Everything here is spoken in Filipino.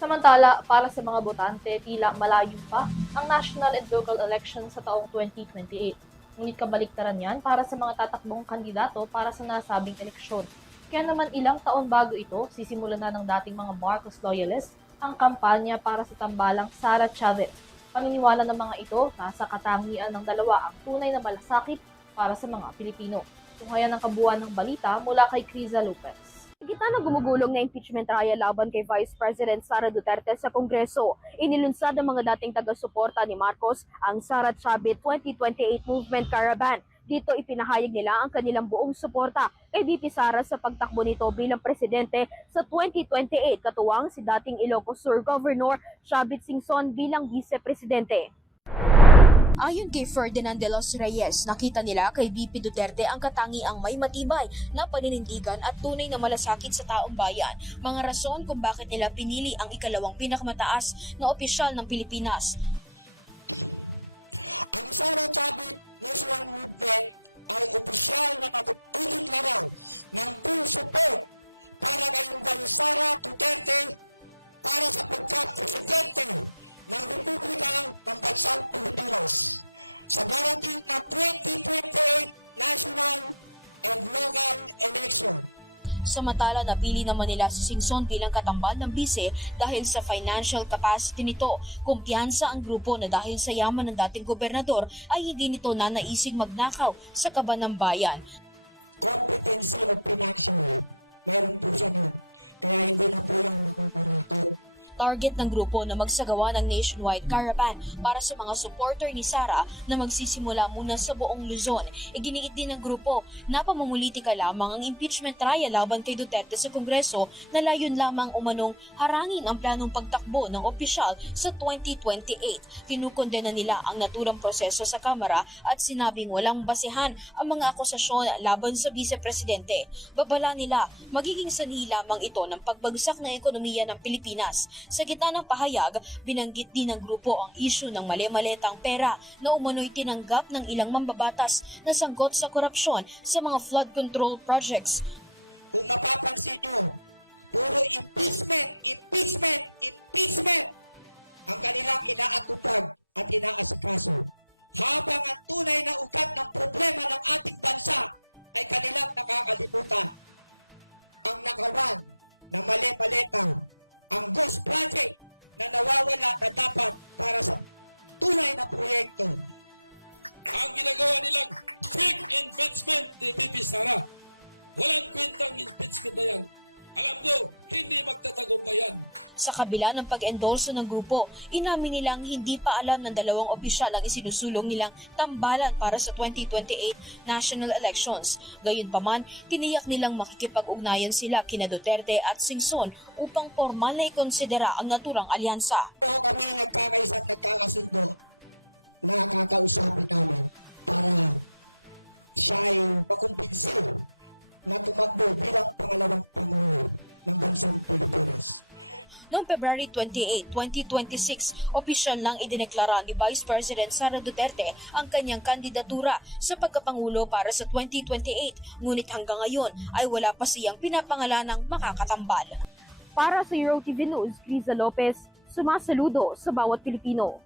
Samantala, para sa mga botante, tila malayo pa ang national and local election sa taong 2028. Ngunit kabaliktaran yan para sa mga tatakbong kandidato para sa nasabing eleksyon. Kaya naman ilang taon bago ito, sisimulan na ng dating mga Marcos loyalists ang kampanya para sa tambalang Sara Chavez. Paniniwala ng mga ito na sa katangian ng dalawa ang tunay na malasakit para sa mga Pilipino. Tunghayan ang kabuuan ng balita mula kay Criza Lopez. Sa gitna ng gumugulong na impeachment trial laban kay Vice President Sara Duterte sa Kongreso, inilunsad ng mga dating taga-suporta ni Marcos ang Sara Chavez 2028 Movement Caravan. Dito ipinahayag nila ang kanilang buong suporta kay VP Sara sa pagtakbo nito bilang presidente sa 2028, katuwang si dating Ilocos Sur Governor Chavez Singson bilang vice-presidente. Ayon kay Ferdinand de los Reyes, nakita nila kay VP Duterte ang katangiang may matibay na paninindigan at tunay na malasakit sa taong bayan. Mga rason kung bakit nila pinili ang ikalawang pinakamataas na opisyal ng Pilipinas. Ang Sara Chavez National Movement ay opisyal na magtutularaw ng full support para kay Sara Duterte para sa pagka-presidente ng Republika ng Bansang Pilipinas sa darating na 2028 national and local election. Samantala, napili naman nila si Singson bilang katambal ng bise dahil sa financial capacity nito. Kumpiyansa ang grupo na dahil sa yaman ng dating gobernador ay hindi nito nanaising magnakaw sa kaban ng bayan. Competency of financial, meron po siya nun. Kaya hindi na po yung makakarakot. Target ng grupo na magsagawa ng nationwide caravan para sa mga supporter ni Sara na magsisimula muna sa buong Luzon. Iginiit din ng grupo na pamumulitika lamang ang impeachment trial laban kay Duterte sa Kongreso na layon lamang umanong harangin ang planong pagtakbo ng opisyal sa 2028. Kinukondena nila ang naturang proseso sa Kamara at sinabing walang basehan ang mga akusasyon laban sa vice-presidente. Babala nila magiging sanhi lamang ito ng pagbagsak ng ekonomiya ng Pilipinas. Sa gitna ng pahayag, binanggit din ng grupo ang isyu ng mali-maletang pera na umano'y tinanggap ng ilang mambabatas na sangkot sa korupsyon sa mga flood control projects. Kung mapapansin nyo, puro impeachment, impeachment, impeachment ang kanilang inaatupag at inaasikaso. Habang ang tunay na ugat ng problema ng ating bansa ay kanilang nakakalimutan. Ang nakawan na mali-maletang ang ghost project na nawawala na dapat para sa tunay na proyekto. Ang ginagawa nilang fake impeachment ni VP Sara. Walang kwentang impeachment na yan. Alam ko, hindi magtatagumpayan. Sa kabila ng pag-endorso ng grupo, inamin nilang hindi pa alam ng dalawang opisyal ang isinusulong nilang tambalan para sa 2028 national elections. Gayunpaman, tiniyak nilang makikipag-ugnayan sila kina Duterte at Singson upang formal na ikonsidera ang naturang alyansa. So kami nagkakaisa at nagkakasundo na kakausapin namin para siya ay makumbinsi na tumakbo bilang pangalawang pangulo ng bansang Pilipinas. Noong February 28, 2026, opisyal nang idineklara ni Vice President Sara Duterte ang kanyang kandidatura sa pagkapangulo para sa 2028. Ngunit hanggang ngayon ay wala pa siyang pinapangalanang makakatambal. Para sa EuroTV News, Criza Lopez, sumasaludo sa bawat Pilipino.